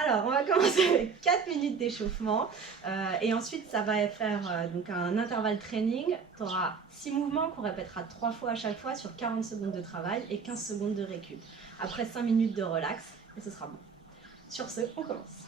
Alors, on va commencer avec 4 minutes d'échauffement et ensuite ça va faire donc un intervalle training. Tu auras 6 mouvements qu'on répétera 3 fois à chaque fois sur 40 secondes de travail et 15 secondes de récup. Après 5 minutes de relax et ce sera bon. Sur ce, on commence.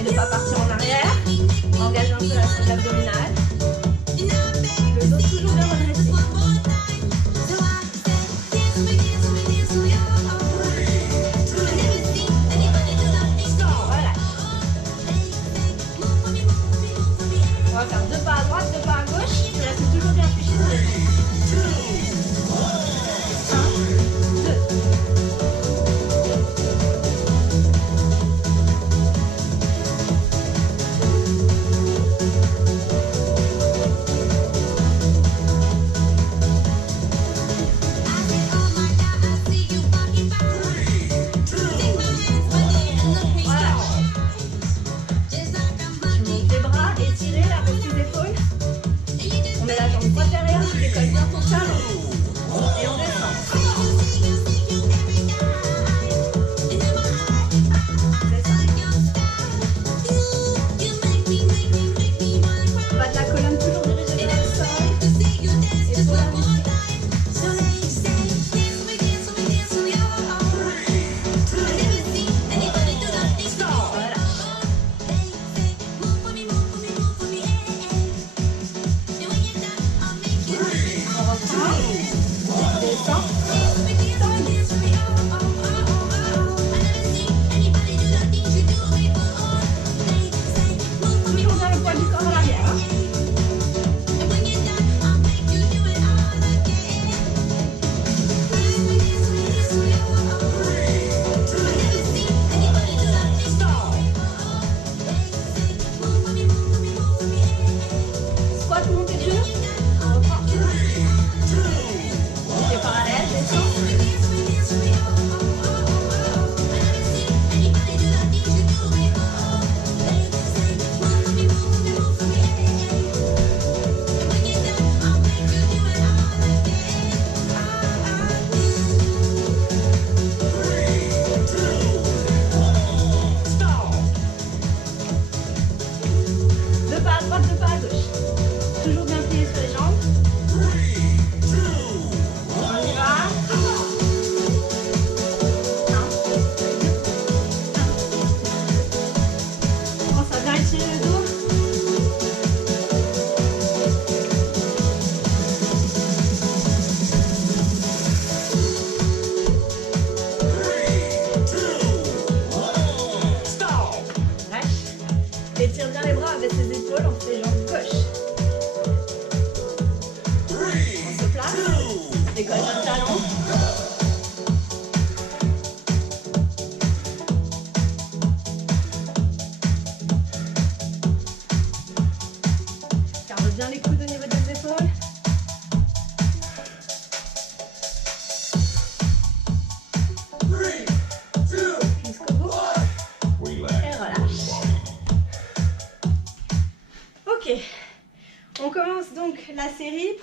Ne pas partir en arrière, engage un peu la sonde abdominale, le dos toujours bien redressé. Voilà. On va faire 2 pas à droite, 2 pas à gauche, tu restes toujours bien fiché sur les jambes.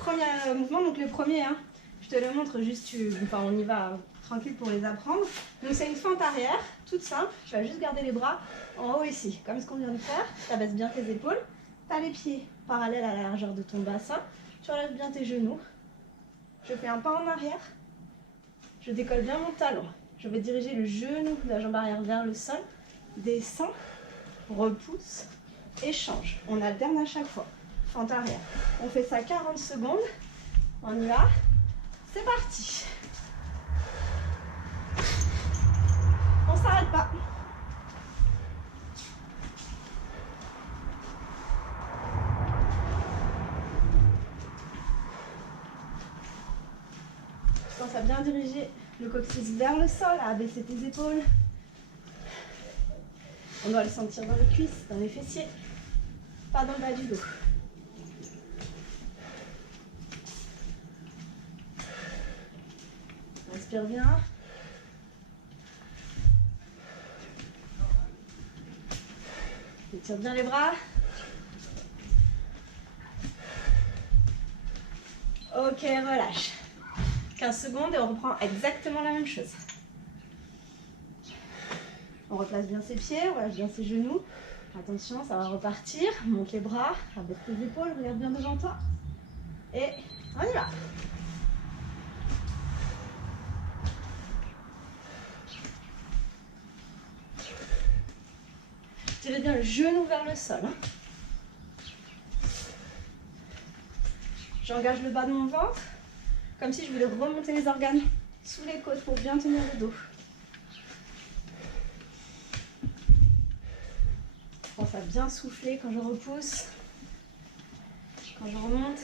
1er mouvement, donc le premier, hein, je te le montre juste, enfin on y va tranquille pour les apprendre. Donc c'est une fente arrière, toute simple, tu vas juste garder les bras en haut ici, comme ce qu'on vient de faire, tu abaisses bien tes épaules, tu as les pieds parallèles à la largeur de ton bassin, tu relèves bien tes genoux, je fais un pas en arrière, je décolle bien mon talon, je vais diriger le genou de la jambe arrière vers le sol, descends, repousse, échange, on alterne à chaque fois. Fente arrière. On fait ça 40 secondes. On y va. C'est parti. On s'arrête pas. Pense à bien diriger le coccyx vers le sol, à abaisser tes épaules. On doit le sentir dans les cuisses, dans les fessiers, pas dans le bas du dos. Inspire bien. Étire bien les bras. Ok, relâche. 15 secondes et on reprend exactement la même chose. On replace bien ses pieds, on relâche bien ses genoux. Attention, ça va repartir. Monte les bras, abaisse tes épaules, regarde bien devant toi. Et on y va. Tirez bien le genou vers le sol. J'engage le bas de mon ventre, comme si je voulais remonter les organes sous les côtes pour bien tenir le dos. Je pense à bien souffler quand je repousse, quand je remonte.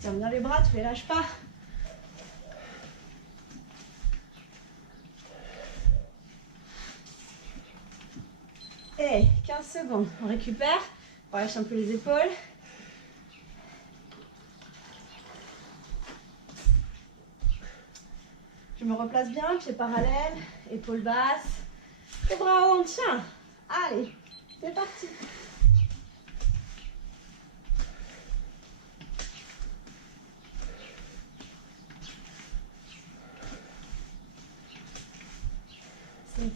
Tiens bien les bras, tu les lâches pas. Et 15 secondes, on récupère, on relâche un peu les épaules. Je me replace bien, pieds parallèles, épaules basses, les bras hauts, on tient. Allez, c'est parti. C'est ça.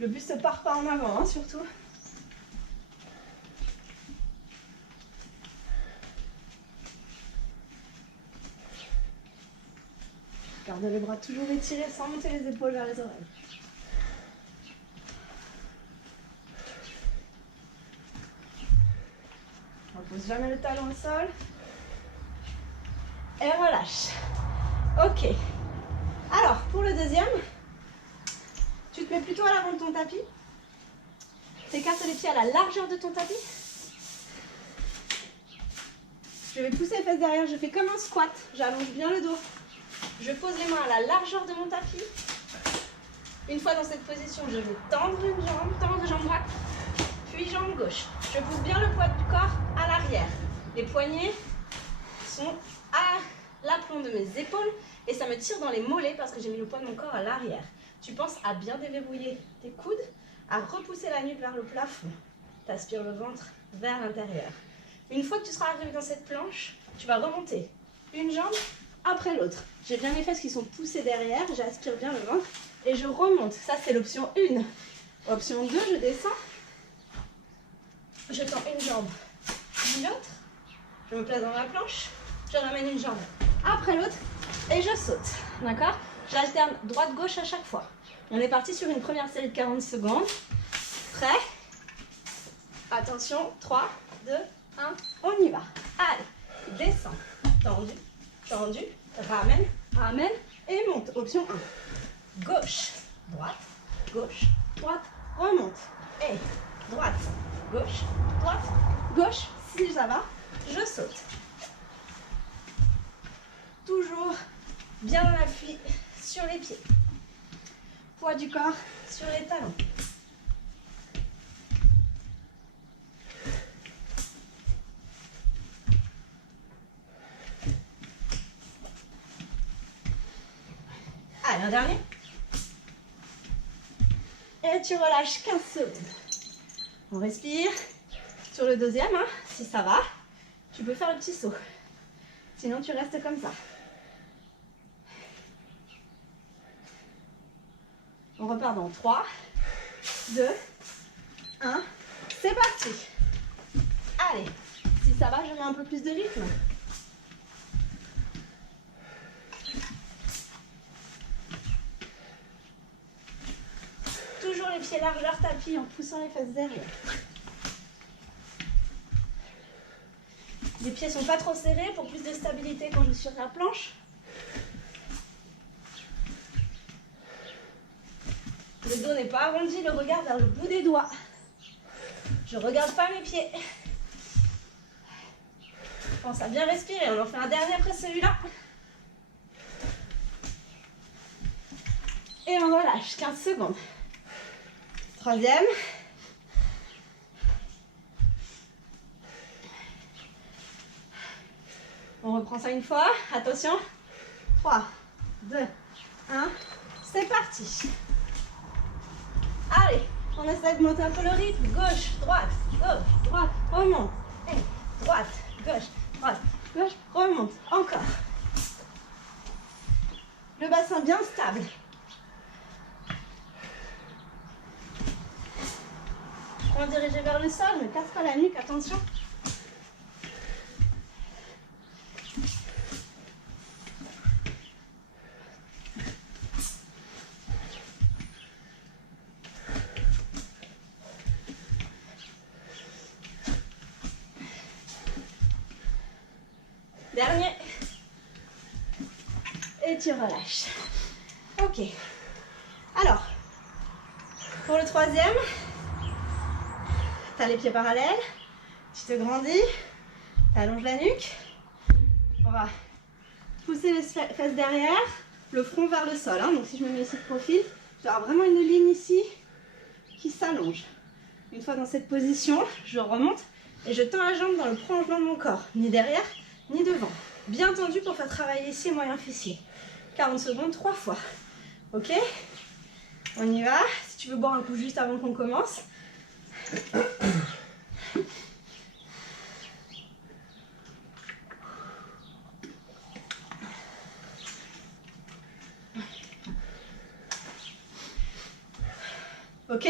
Le buste ne part pas en avant, hein, surtout. Garde les bras toujours étirés sans monter les épaules vers les oreilles. On ne pose jamais le talon au sol. Et relâche. Ok. Alors, pour le deuxième, tu te mets plutôt à l'avant de ton tapis. Tu écartes les pieds à la largeur de ton tapis. Je vais pousser les fesses derrière. Je fais comme un squat. J'allonge bien le dos. Je pose les mains à la largeur de mon tapis. Une fois dans cette position, je vais tendre une jambe, tendre jambe droite, puis jambe gauche. Je pousse bien le poids du corps à l'arrière. Les poignets sont à l'aplomb de mes épaules et ça me tire dans les mollets parce que j'ai mis le poids de mon corps à l'arrière. Tu penses à bien déverrouiller tes coudes, à repousser la nuque vers le plafond. Tu aspires le ventre vers l'intérieur. Une fois que tu seras arrivé dans cette planche, tu vas remonter une jambe après l'autre. J'ai bien les fesses qui sont poussées derrière, j'aspire bien le ventre et je remonte. Ça, c'est l'option 1. Option 2, je descends. Je tends une jambe, puis l'autre. Je me place dans la planche, je ramène une jambe après l'autre et je saute. D'accord? J'alterne droite-gauche à chaque fois. On est parti sur une première série de 40 secondes. Prêt? Attention, 3, 2, 1, on y va. Allez, descends, tendu, tendu, ramène, ramène et monte. Option 1. Gauche, droite, remonte. Et droite, gauche. Si ça va, je saute. Toujours bien en appui sur les pieds. Poids du corps sur les talons. Allez, un dernier. Et tu relâches 15 secondes. On respire. Sur le deuxième, hein, si ça va, tu peux faire le petit saut. Sinon, tu restes comme ça. On repart dans 3, 2, 1. C'est parti. Allez, si ça va, je mets un peu plus de rythme. Toujours les les pieds largeur tapis, en poussant les fesses derrière. Les pieds sont pas trop serrés pour plus de stabilité quand je suis sur la planche. Le dos n'est pas arrondi, le regard vers le bout des doigts. Je ne regarde pas mes pieds. Pense à bien respirer. On en fait un dernier après celui-là. Et on relâche 15 secondes. Troisième. On reprend ça une fois. Attention. 3, 2, 1. C'est parti. Allez, on essaie de monter un peu le rythme. Gauche, droite, remonte. Et droite, gauche, remonte. Encore. Le bassin bien stable. On va diriger vers le sol, ne casse pas la nuque, attention. Dernier. Et tu relâches. Ok. Alors, pour le troisième, tu as les pieds parallèles, tu te grandis, tu allonges la nuque. On va pousser les fesses derrière, le front vers le sol. Hein. Donc si je me mets ici de profil, tu auras vraiment une ligne ici qui s'allonge. Une fois dans cette position, je remonte et je tends la jambe dans le prolongement de mon corps, ni derrière, ni devant. Bien tendu pour faire travailler ici moyen fessier. 40 secondes, 3 fois. Ok? On y va. Si tu veux boire un coup juste avant qu'on commence. Ok?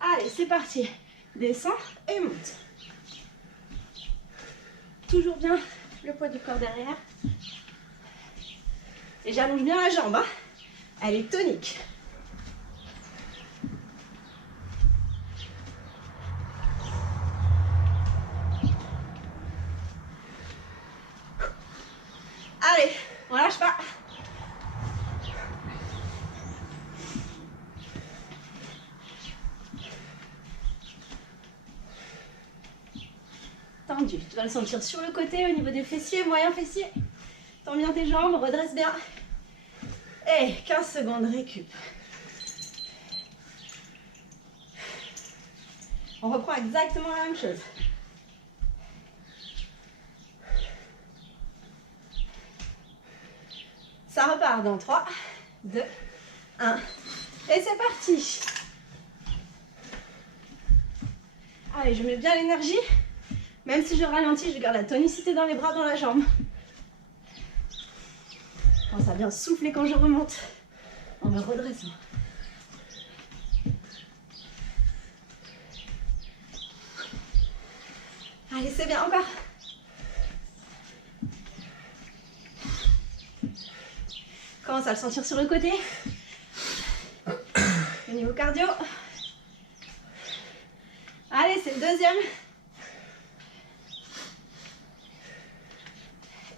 Allez, c'est parti. Descends et monte. Toujours bien le poids du corps derrière. Et j'allonge bien la jambe. Hein. Elle est tonique. Allez, on lâche pas. Tendu. Tu vas le sentir sur le côté au niveau des fessiers, moyen fessier. Tends bien tes jambes, redresse bien. Et 15 secondes, récup. On reprend exactement la même chose. Ça repart dans 3, 2, 1. Et c'est parti. Allez, je mets bien l'énergie. Même si je ralentis, je garde la tonicité dans les bras, dans la jambe. Je pense à bien souffler quand je remonte en me redressant. Allez, c'est bien, encore. Commence à le sentir sur le côté. Au niveau cardio. Allez, c'est le deuxième.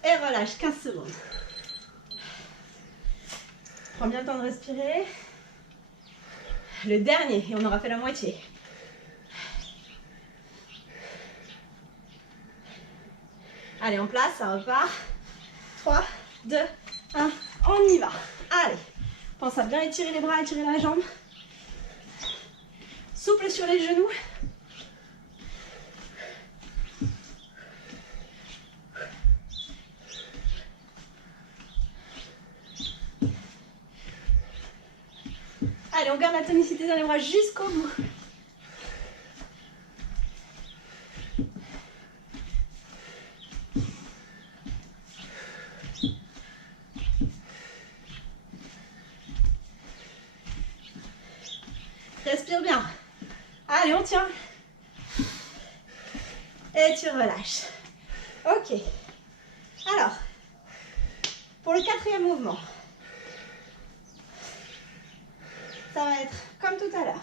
Et relâche, 15 secondes. Prends bien le temps de respirer. Le dernier, et on aura fait la moitié. Allez, en place, ça repart. 3, 2, 1, on y va. Allez, pense à bien étirer les bras, étirer la jambe. Souple sur les genoux. Allez, on garde la tonicité dans les bras jusqu'au bout. Respire bien. Allez, on tient. Et tu relâches. Ok. Alors, pour le quatrième mouvement, ça va être comme tout à l'heure.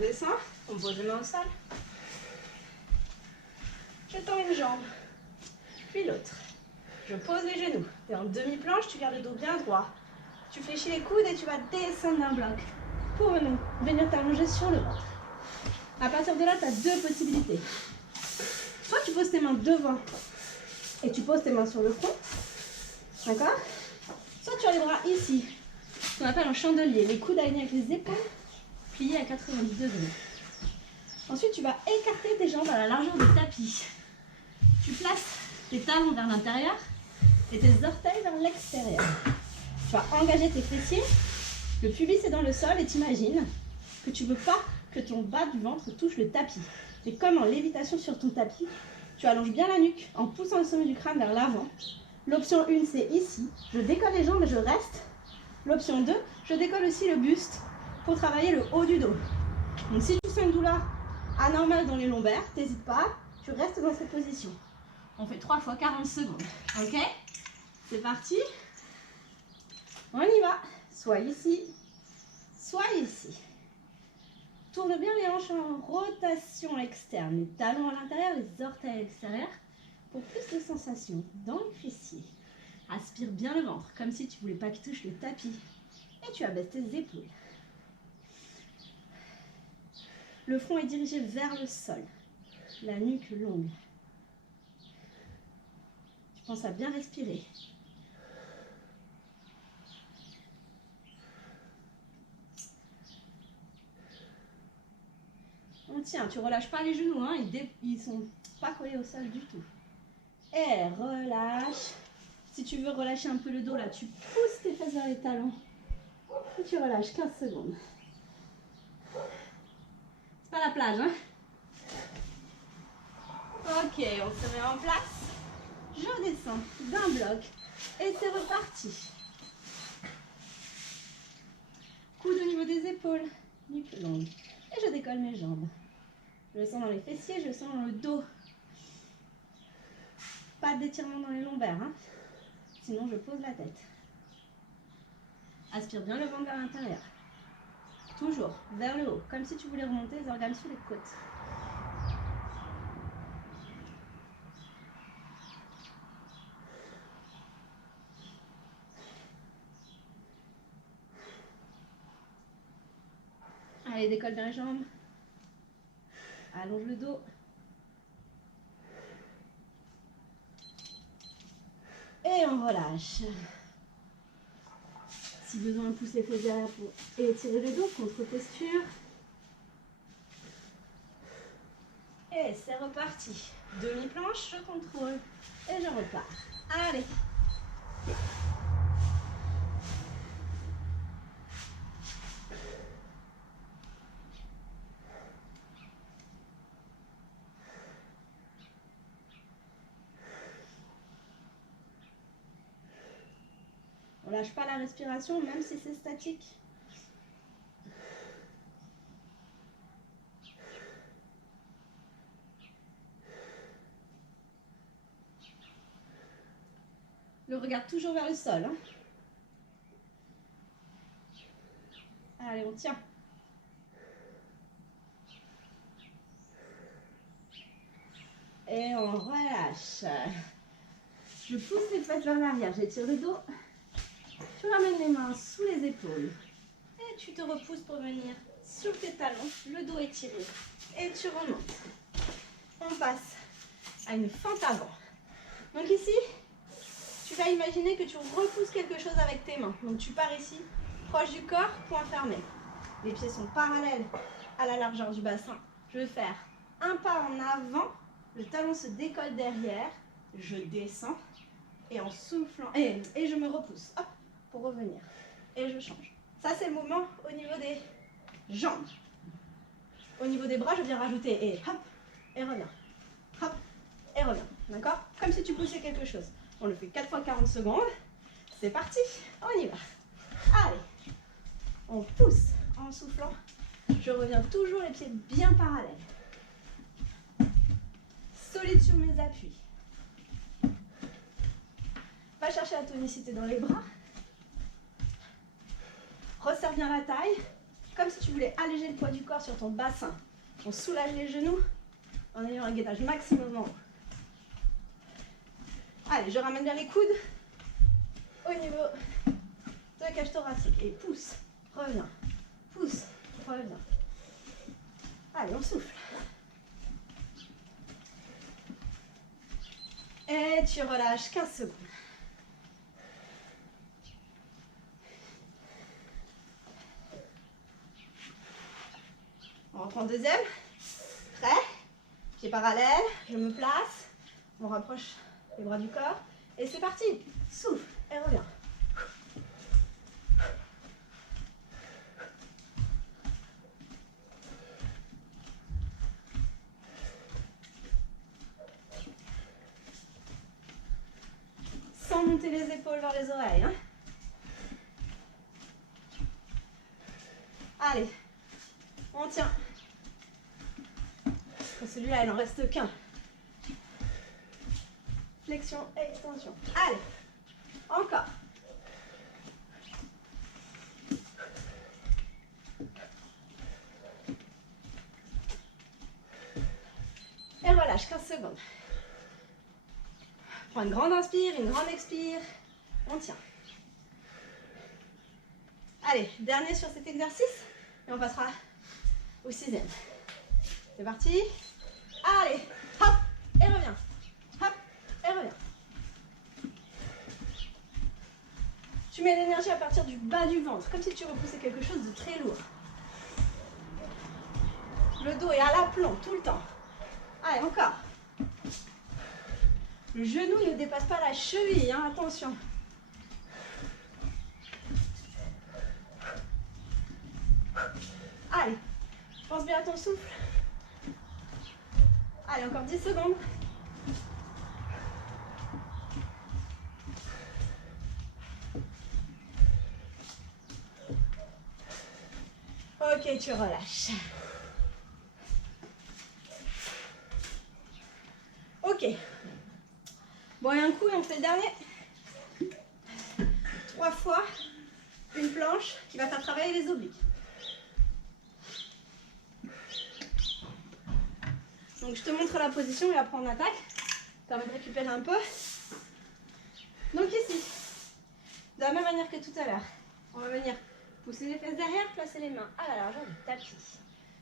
descend, on pose les mains au sol. Je tends une jambe, puis l'autre. Je pose les genoux. Tu es en demi-planche, tu gardes le dos bien droit. Tu fléchis les coudes et tu vas descendre d'un bloc pour venir t'allonger sur le ventre. À partir de là, tu as deux possibilités. Soit tu poses tes mains devant et tu poses tes mains sur le front. D'accord? Soit tu as les bras ici, ce qu'on appelle un chandelier. Les coudes alignés avec les épaules, pliés à 90 degrés. Ensuite, tu vas écarter tes jambes à la largeur du tapis. Tu places tes talons vers l'intérieur et tes orteils vers l'extérieur. Tu vas engager tes fessiers, le pubis est dans le sol et t'imagines que tu ne veux pas que ton bas du ventre touche le tapis. Et comme en lévitation sur ton tapis, tu allonges bien la nuque en poussant le sommet du crâne vers l'avant. L'option 1, c'est ici. Je décolle les jambes et je reste. L'option 2, je décolle aussi le buste pour travailler le haut du dos. Donc si tu sens une douleur anormale dans les lombaires, n'hésite pas, tu restes dans cette position. On fait 3 fois 40 secondes. Ok? C'est parti. On y va. Soit ici, soit ici. Tourne bien les hanches en rotation externe. Les talons à l'intérieur, les orteils à l'extérieur. Pour plus de sensations dans les fessiers. Aspire bien le ventre, comme si tu ne voulais pas qu'il touche le tapis. Et tu abaisses tes épaules. Le front est dirigé vers le sol. La nuque longue. Tu penses à bien respirer. On tient, tu relâches pas les genoux, hein, ils sont pas collés au sol du tout. Et relâche. Si tu veux relâcher un peu le dos, là, tu pousses tes fesses vers les talons. Et tu relâches 15 secondes. C'est pas la plage, hein? Ok, on se met en place. Je descends d'un bloc et c'est reparti. Coude au niveau des épaules, nuque longue. Et je décolle mes jambes. Je le sens dans les fessiers, je le sens dans le dos. Pas d'étirement dans les lombaires, hein? Sinon je pose la tête. Aspire bien le ventre vers l'intérieur. Toujours vers le haut, comme si tu voulais remonter les organes sous les côtes. Allez, décolle bien les jambes. Allonge le dos. Et on relâche. Si besoin, pousse les fesses derrière pour étirer le dos, contre-posture. Et c'est reparti. Demi-planche, je contrôle. Et je repars. Allez. On lâche pas la respiration, même si c'est statique. Le regard toujours vers le sol. Hein. Allez, on tient. Et on relâche. Je pousse les fesses vers l'arrière, j'étire le dos. Tu ramènes les mains sous les épaules. Et tu te repousses pour venir sur tes talons, le dos étiré. Et tu remontes. On passe à une fente avant. Donc ici, tu vas imaginer que tu repousses quelque chose avec tes mains. Donc tu pars ici, proche du corps, point fermé. Les pieds sont parallèles à la largeur du bassin. Je vais faire un pas en avant, le talon se décolle derrière, je descends et en soufflant, et je me repousse, hop, pour revenir. Et je change. Ça c'est le mouvement au niveau des jambes. Au niveau des bras, je viens rajouter et hop, et reviens. Hop, et reviens. D'accord? Comme si tu poussais quelque chose. On le fait 4 fois 40 secondes. C'est parti, on y va. Allez, on pousse en soufflant. Je reviens toujours les pieds bien parallèles. Solide sur mes appuis. Va chercher la tonicité dans les bras. Resserre bien la taille. comme si tu voulais alléger le poids du corps sur ton bassin. On soulage les genoux en ayant un gainage maximum en haut. Allez, je ramène bien les coudes au niveau de la cage thoracique. Et pousse, reviens, pousse, reviens. Allez, on souffle. Et tu relâches 15 secondes. On reprend deuxième. Prêt? Pied parallèle, je me place. On rapproche les bras du corps. Et c'est parti. Souffle et reviens. Sans monter les épaules vers les oreilles. Hein. Allez, on tient. Celui-là, il n'en reste qu'un. Flexion et extension. Allez, encore. Et relâche, 15 secondes. Prends une grande inspire, une grande expire. On tient. Allez, dernier sur cet exercice. Et on passera au sixième. C'est parti. Allez, hop, et reviens. Hop, et reviens. Tu mets l'énergie à partir du bas du ventre, comme si tu repoussais quelque chose de très lourd. Le dos est à l'aplomb tout le temps. Allez, encore. Le genou ne dépasse pas la cheville, hein, attention. Allez, pense bien à ton souffle. Allez, encore 10 secondes. Ok, tu relâches. Ok. Bon, et un coup et on fait le dernier. 3 fois une planche qui va faire travailler les obliques. Donc je te montre la position et après on attaque. Ça permet de récupérer un peu. Donc ici, de la même manière que tout à l'heure, on va venir pousser les fesses derrière, placer les mains à la largeur du tapis.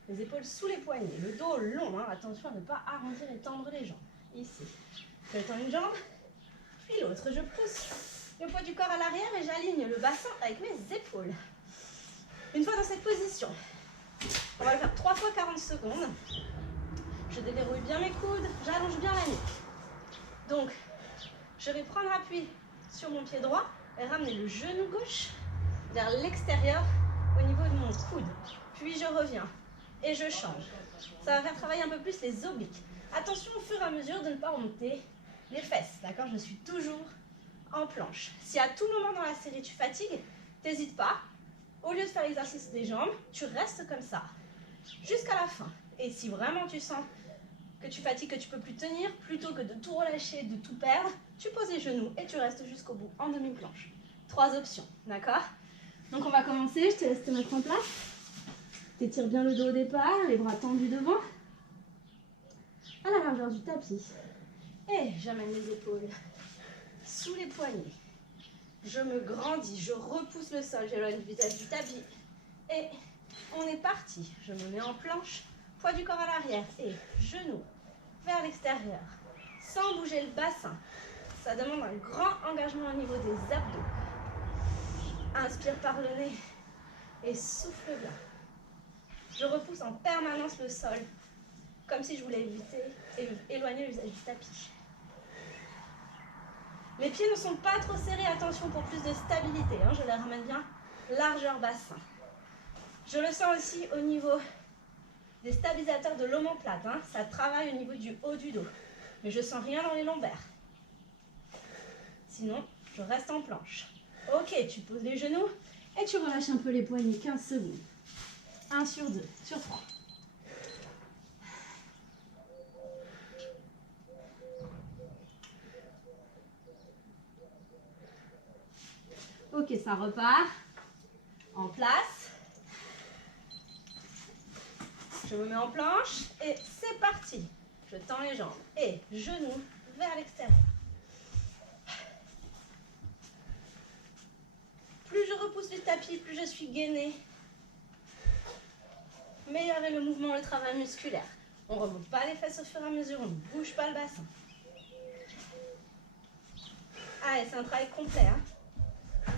Les épaules sous les poignets, le dos long, hein. Attention à ne pas arrondir et tendre les jambes. Ici, je tends une jambe, puis l'autre. Je pousse le poids du corps à l'arrière et j'aligne le bassin avec mes épaules. Une fois dans cette position, on va le faire 3 fois 40 secondes. Je déverrouille bien mes coudes, j'allonge bien la nuque. Donc, je vais prendre appui sur mon pied droit et ramener le genou gauche vers l'extérieur au niveau de mon coude. Puis je reviens et je change. Ça va faire travailler un peu plus les obliques. Attention au fur et à mesure de ne pas remonter les fesses, d'accord? Je suis toujours en planche. Si à tout moment dans la série tu fatigues, n'hésite pas. Au lieu de faire l'exercice des jambes, tu restes comme ça jusqu'à la fin. Et si vraiment tu sens que tu fatigues, que tu ne peux plus tenir, plutôt que de tout relâcher, de tout perdre, tu poses les genoux et tu restes jusqu'au bout en demi-planche. 3 options, d'accord? Donc on va commencer, je te laisse te mettre en place. T'étires bien le dos au départ, les bras tendus devant, à la largeur du tapis. Et j'amène les épaules sous les poignets. Je me grandis, je repousse le sol, j'éloigne le visage du tapis. Et on est parti. Je me mets en planche, poids du corps à l'arrière et genoux vers l'extérieur, sans bouger le bassin. Ça demande un grand engagement au niveau des abdos. Inspire par le nez et souffle bien. Je repousse en permanence le sol, comme si je voulais éviter et éloigner le visage du tapis. Les pieds ne sont pas trop serrés, attention pour plus de stabilité. Hein, je les ramène bien, largeur bassin. Je le sens aussi au niveau des stabilisateurs de l'omoplate. Hein, ça travaille au niveau du haut du dos. Mais je sens rien dans les lombaires. Sinon, je reste en planche. Ok, tu poses les genoux et tu relâches un peu les poignets, 15 secondes. 1 sur 2, sur 3. Ok, ça repart. En place. Je me mets en planche et c'est parti. Je tends les jambes et genoux vers l'extérieur. Plus je repousse du tapis, plus je suis gainée. Meilleur est le mouvement, le travail musculaire. On ne remonte pas les fesses au fur et à mesure, on ne bouge pas le bassin. Allez, c'est un travail complet. Hein.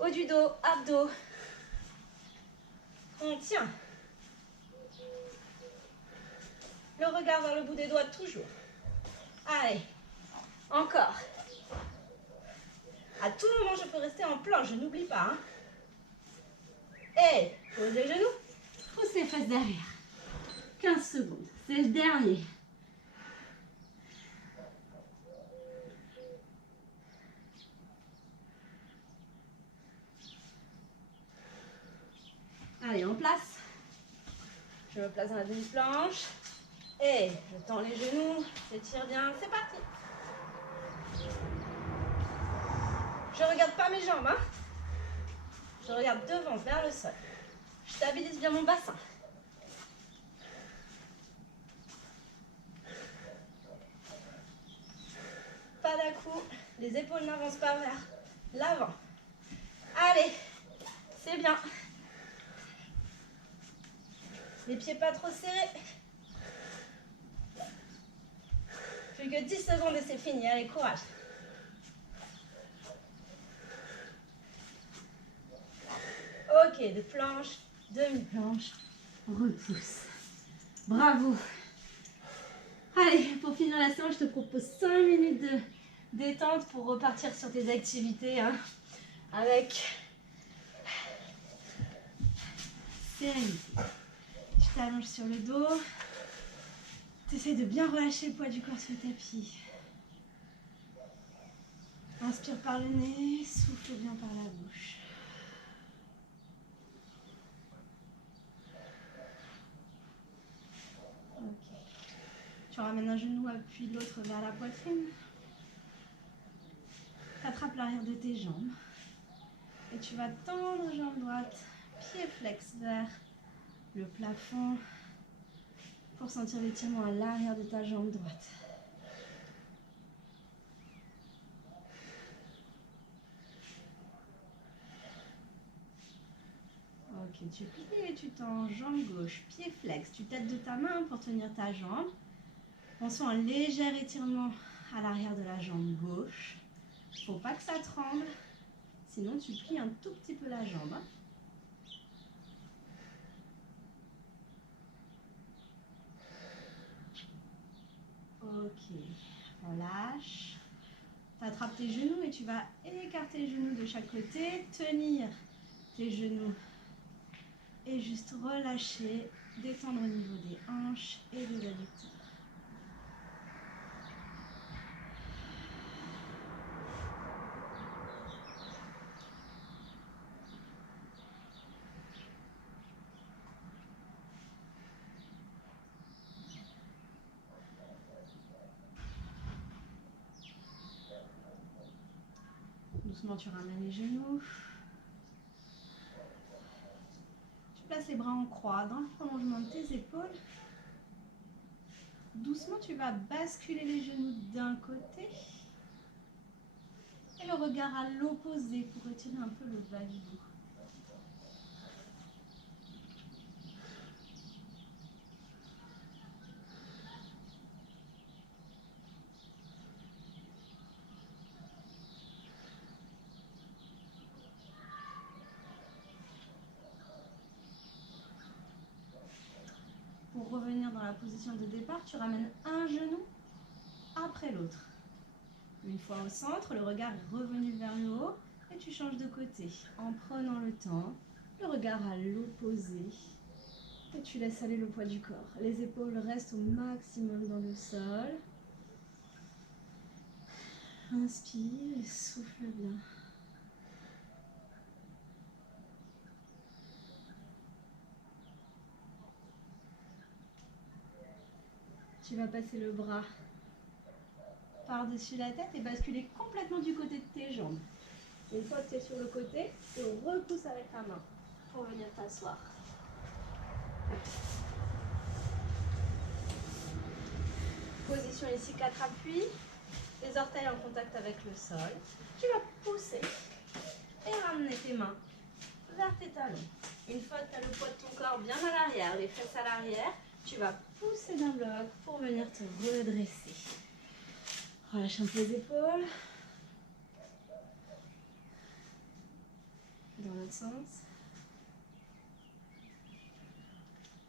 Haut du dos, abdos. On tient. Le regard vers le bout des doigts toujours. Allez, encore. À tout moment, je peux rester en planche, je n'oublie pas. Hein. Et pose les genoux, pousse les fesses derrière. 15 secondes, c'est le dernier. Allez, en place. Je me place dans la demi-planche. Et je tends les genoux, j'étire bien, c'est parti. Je ne regarde pas mes jambes, hein. Je regarde devant, vers le sol. Je stabilise bien mon bassin. Pas d'à-coup, les épaules n'avancent pas vers l'avant. Allez, c'est bien. Les pieds pas trop serrés. Plus que 10 secondes et c'est fini, allez, courage. Ok, de planche, demi-planche, repousse. Bravo. Allez, pour finir la séance, je te propose 5 minutes de détente pour repartir sur tes activités. Hein, avec sérénité. Tu t'allonges sur le dos. Tu essaies de bien relâcher le poids du corps sur le tapis. Inspire par le nez, souffle bien par la bouche. Ok. Tu ramènes un genou, appuie l'autre vers la poitrine. Tu attrapes l'arrière de tes jambes. Et tu vas tendre jambe droite, pied flex vers le plafond pour sentir l'étirement à l'arrière de ta jambe droite. Ok, tu plies et tu tends jambe gauche, pied flex. Tu t'aides de ta main pour tenir ta jambe. On sent un léger étirement à l'arrière de la jambe gauche. Il ne faut pas que ça tremble, sinon tu plies un tout petit peu la jambe. Hein. Ok, relâche. Tu attrapes tes genoux et tu vas écarter les genoux de chaque côté, tenir tes genoux et juste relâcher, détendre au niveau des hanches et de l'adducteur. Doucement, tu ramènes les genoux. Tu places les bras en croix dans le prolongement de tes épaules. Doucement, tu vas basculer les genoux d'un côté et le regard à l'opposé pour retirer un peu le bas du dos. Pour revenir dans la position de départ, tu ramènes un genou après l'autre. Une fois au centre, le regard est revenu vers le haut et tu changes de côté en prenant le temps, le regard à l'opposé et tu laisses aller le poids du corps. Les épaules restent au maximum dans le sol. Inspire et souffle bien. Tu vas passer le bras par-dessus la tête et basculer complètement du côté de tes jambes. Une fois que tu es sur le côté, tu repousses avec ta main pour venir t'asseoir. position ici, 4 appuis. Les orteils en contact avec le sol. Tu vas pousser et ramener tes mains vers tes talons. Une fois que tu as le poids de ton corps bien à l'arrière, les fesses à l'arrière, tu vas pousser d'un bloc pour venir te redresser. Relâche un peu les épaules. Dans l'autre sens.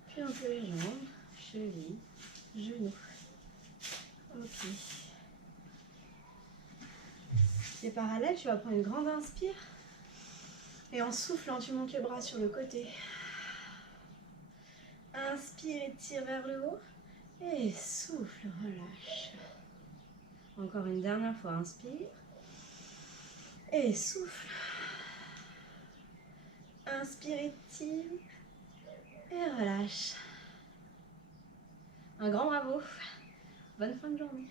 Puis un peu les jambes, chevilles, genoux. Ok. Les parallèles, tu vas prendre une grande inspire. Et en soufflant, tu montes les bras sur le côté. Inspire et tire vers le haut. Et souffle, relâche. Encore une dernière fois, inspire. Et souffle. Inspire et tire. Et relâche. Un grand bravo. Bonne fin de journée.